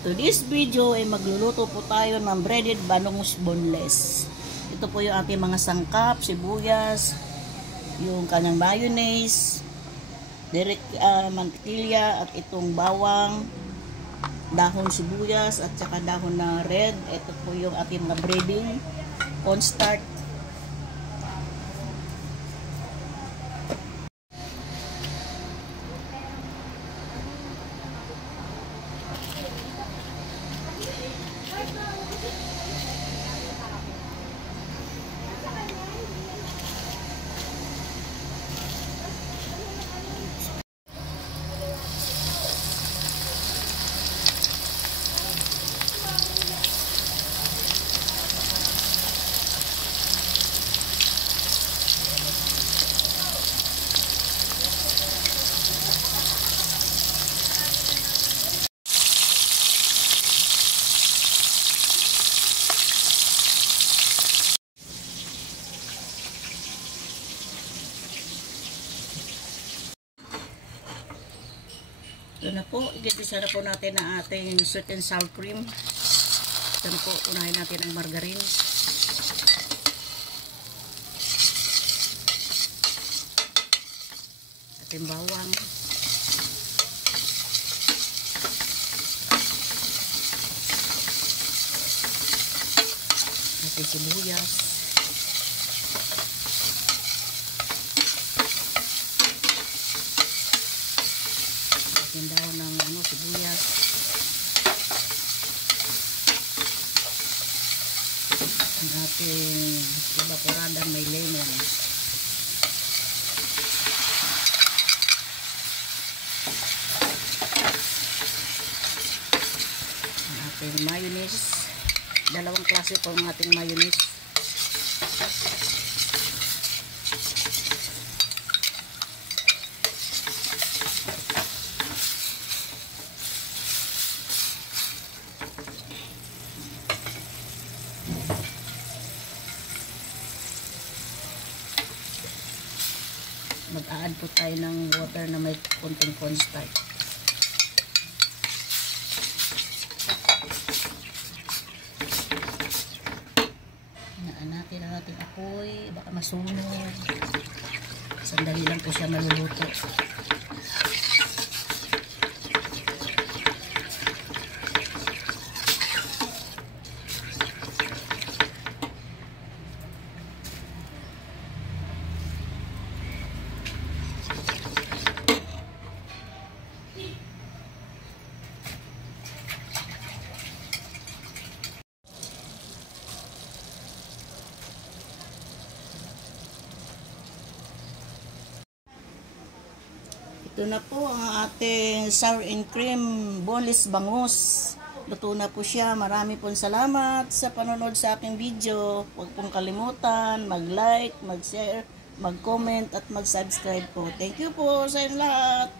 To this video ay magluluto po tayo ng breaded bangus boneless. Ito po yung ating mga sangkap, sibuyas, yung kanyang mayonnaise, mantikilya at itong bawang, dahon sibuyas at saka dahon na red. Ito po yung ating mga breading, cornstarch. Ito na po, igigisa na po natin ang ating sweet and sour cream. Ito na po, unahin natin ang margarine. Ating bawang. Ating sibuyas. Ating dahon ng sibuyas. Ang ating evaporada may lemon. Ang ating mayonnaise. Dalawang klase po ang ating mayonnaise. Mag-a-add po tayo ng water na may konting cornstarch. Hinaan natin ang ating apoy, baka masunog. Sandali lang po siya maluluto. Ito na po ang ating sour and cream boneless bangus. Luto na po siya. Marami pong salamat sa panonood sa aking video. Huwag pong kalimutan mag-like, mag-share, mag-comment at mag-subscribe po. Thank you po sa lahat.